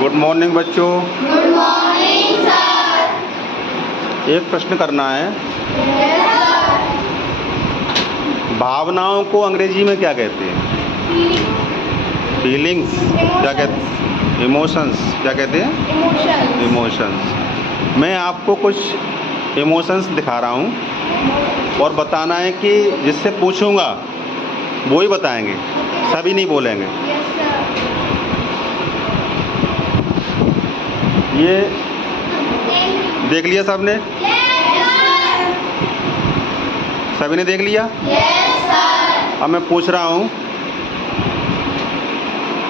Good morning बच्चों। Good morning sir. एक प्रश्न करना है। Yes sir. भावनाओं को अंग्रेजी में क्या कहते हैं? फीलिंग्स क्या कहते हैं? इमोशंस क्या कहते हैं? इमोशंस। मैं आपको कुछ इमोशंस दिखा रहा हूँ और बताना है कि जिससे पूछूंगा वो ही बताएंगे, सभी नहीं बोलेंगे। ये देख लिया सबने? सभी ने देख लिया? अब मैं पूछ रहा हूँ,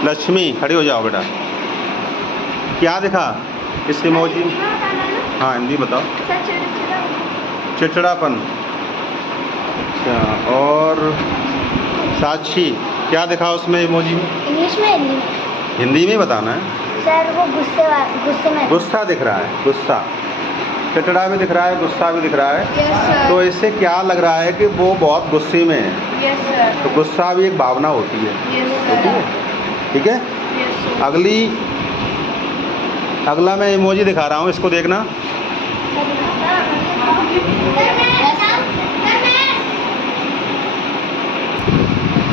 लक्ष्मी खड़ी हो जाओ बेटा। क्या दिखा इस इमोजी? हाँ हिंदी बताओ। चिड़चिड़ापन। अच्छा, और साक्षी क्या दिखा उसमें इमोजी में? इंग्लिश में हिंदी में बताना है सर। वो गुस्से में गुस्सा दिख रहा है, गुस्सा। चिड़चिड़ा भी दिख रहा है, गुस्सा भी दिख रहा है। तो इससे क्या लग रहा है कि वो बहुत गुस्से में है। तो गुस्सा भी एक भावना होती है। ठीक है। अगला मैं इमोजी दिखा रहा हूँ, इसको देखना।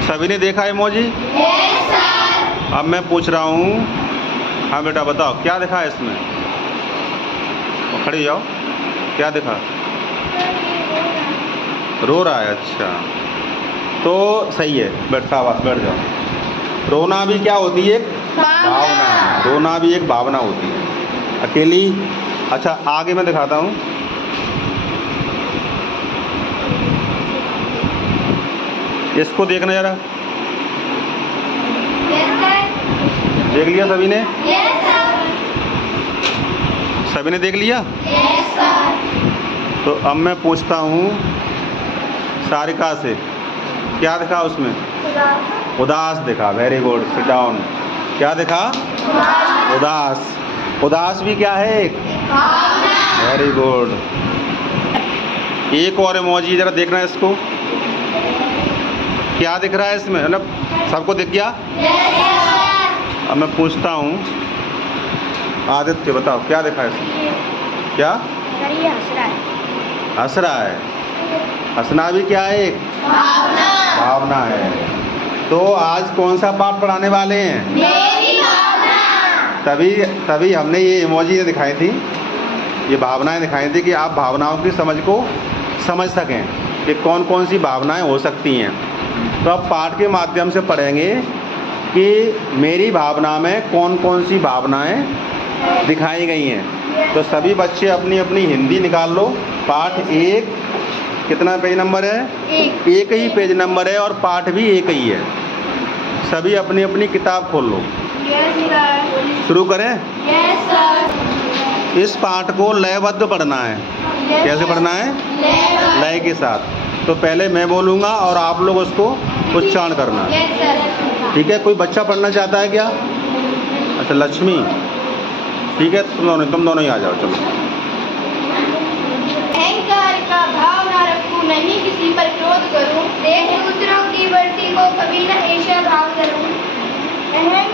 सभी ने देखा इमोजी? अब मैं पूछ रहा हूँ, हाँ बेटा बताओ क्या दिखा है इसमें? खड़ी जाओ। क्या दिखा? रो रहा है। अच्छा, तो सही है, शाबाश, बैठ जाओ। रोना भी क्या होती है? एक भावना। रोना भी एक भावना होती है, अकेली। अच्छा, आगे मैं दिखाता हूँ। इसको देखना जरा। देख लिया सभी ने? सभी ने देख लिया? तो अब मैं पूछता हूँ सारिका से, क्या दिखा उसमें? उदास दिखा। Very good, sit down. क्या दिखा? उदास। उदास भी क्या है? एक। Very good. एक और इमोजी जरा देखना है इसको। क्या दिख रहा है इसमें? मतलब सबको दिख गया? अब मैं पूछता हूँ, आदित्य बताओ क्या दिखा है इसमें? क्या? हंस रहा है। हंसना भी क्या है? एक भावना है। तो आज कौन सा पाठ पढ़ाने वाले हैं? मेरी भावना। तभी हमने ये इमोजी दिखाई थी, ये भावनाएं दिखाई थी कि आप भावनाओं की समझ को समझ सकें कि कौन कौन सी भावनाएं हो सकती हैं। तो अब पाठ के माध्यम से पढ़ेंगे कि मेरी भावना में कौन कौन सी भावनाएं दिखाई गई हैं। तो सभी बच्चे अपनी अपनी हिंदी निकाल लो। पाठ 1 कितना पेज नंबर है? एक ही पेज नंबर है और पाठ भी एक ही है। सभी अपनी अपनी किताब खोल लो। शुरू करें? इस पाठ को लयबद्ध पढ़ना है। कैसे पढ़ना है? लय के साथ। तो पहले मैं बोलूँगा और आप लोग उसको उच्चारण करना। ठीक है। कोई बच्चा पढ़ना चाहता है क्या? अच्छा, लक्ष्मी। ठीक है, तुम दोनों ही आ जाओ। चलो। अहंकार का भाव न रखूं, नहीं किसी पर क्रोध करूं, देख दूसरों की बढ़ती को कभी न ईर्ष्या भाव करूं।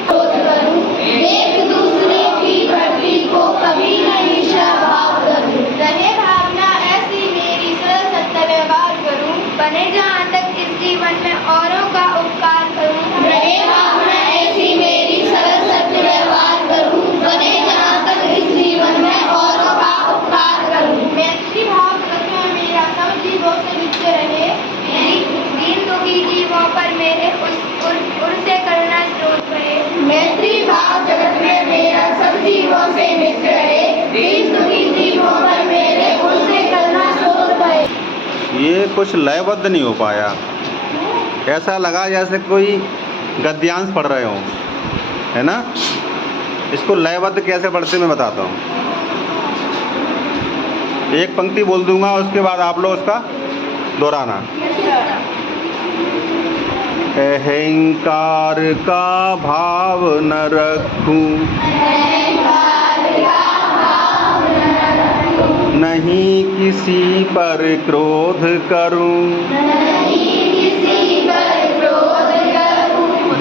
क्रोध करूं, देख दूसरे की बढ़ती को कभी न ईर्ष्या भाव करूं। रहे भावना ऐसी मेरी सरल सत्य व्यवहार करूं, बने जहाँ तक इस जीवन में औरों का उपकार करूं। रहे भावना ऐसी मेरी सरल सत्य व्यवहार करूं, बने जहाँ तक इस जीवन में औरों का उपकार करूं। मैत्री भाव जगत में मेरा सब जीवों से मित्र रहे, दीन दुखी जीवों पर मेरे उनसे करुणा स्रोत रहे। मैत्री भाव जगत में मेरा सब जीवों से मित्र रहे, दीन दुखी जीवों पर मेरे उनसे करुणा स्रोत रहे। ये कुछ लयबद्ध नहीं हो पाया। ऐसा लगा जैसे कोई गद्यांश पढ़ रहे हो, है ना? इसको लयबद्ध कैसे पढ़ते मैं बताता हूँ। एक पंक्ति बोल दूंगा, उसके बाद आप लोग उसका दोहराना। अहंकार का भाव न रखूं, नहीं किसी पर क्रोध करूं,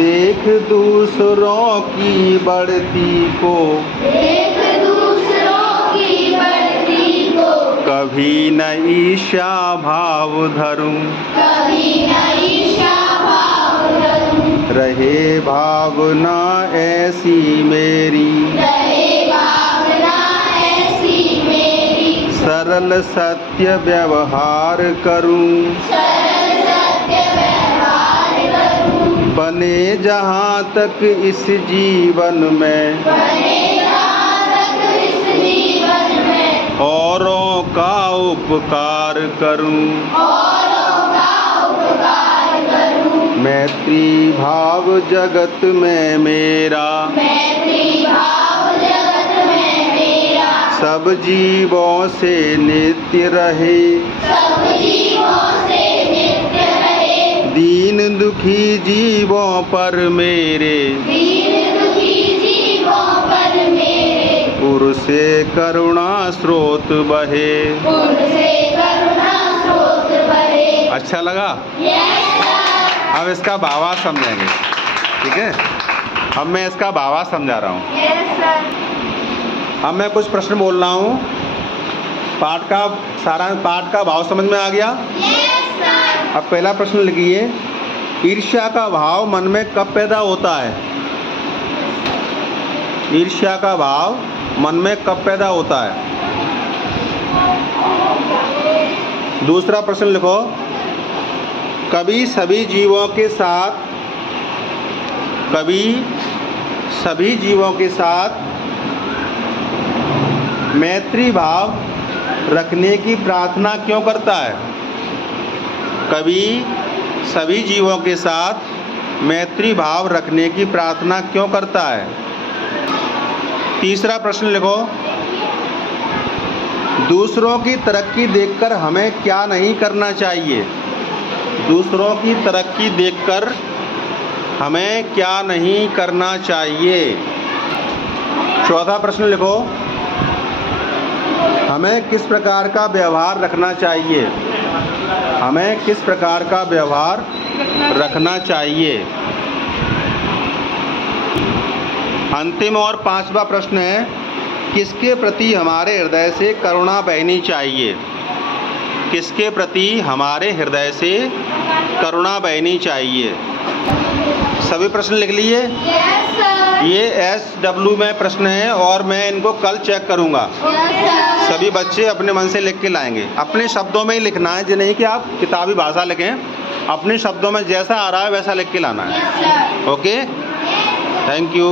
देख दूसरों की बढ़ती को, देख दूसरों की बढ़ती को, कभी न ईर्ष्या भाव धरूं, कभी न ईर्ष्या भाव धरूं, रहे भावना ऐसी मेरी, रहे भावना ऐसी मेरी, सरल सत्य व्यवहार करूं, सरल सत्य व्यवहार करूं, बने जहाँ तक इस जीवन में, बने जहाँ तक इस जीवन में, औरों का उपकार करूं, औरों का उपकार करूं, मैत्री भाव जगत में मेरा, मैत्री भाव जगत में मेरा, सब जीवों से नित्य रहे, सब जीवों से नित्य रहे, दीन दुखी जीवों पर मेरे, दीन दुखी जीवों पर मेरे, उनसे करुणा स्रोत बहे। उनसे करुणा स्रोत बहे। अच्छा लगा? Yes sir. अब इसका भावार्थ समझेंगे, ठीक है? अब मैं इसका भावार्थ समझा रहा हूँ। Yes sir. अब मैं कुछ प्रश्न बोल रहा हूँ, पाठ का सारा पाठ का भाव समझ में आ गया? Yes sir. अब पहला प्रश्न लिखिए, ईर्ष्या का भाव मन में कब पैदा होता है? ईर्ष्या का भाव मन में कब पैदा होता है? दूसरा प्रश्न लिखो, कभी सभी जीवों के साथ, कभी सभी जीवों के साथ मैत्री भाव रखने की प्रार्थना क्यों करता है? कभी सभी जीवों के साथ मैत्री भाव रखने की प्रार्थना क्यों करता है? तीसरा प्रश्न लिखो, दूसरों की तरक्की देखकर हमें क्या नहीं करना चाहिए? दूसरों की तरक्की देखकर हमें क्या नहीं करना चाहिए? चौथा प्रश्न लिखो, हमें किस प्रकार का व्यवहार रखना चाहिए? हमें किस प्रकार का व्यवहार रखना चाहिए? अंतिम और पांचवा प्रश्न है, किसके प्रति हमारे हृदय से करुणा बहनी चाहिए? किसके प्रति हमारे हृदय से करुणा बहनी चाहिए? सभी प्रश्न लिख लिए? Yes sir. ये SW में प्रश्न है और मैं इनको कल चेक करूँगा। Yes sir. सभी बच्चे अपने मन से लिख के लाएंगे, अपने शब्दों में ही लिखना है, जो नहीं कि आप किताबी भाषा लिखें, अपने शब्दों में जैसा आ रहा है वैसा लिख के लाना है। Yes sir. Okay, thank you.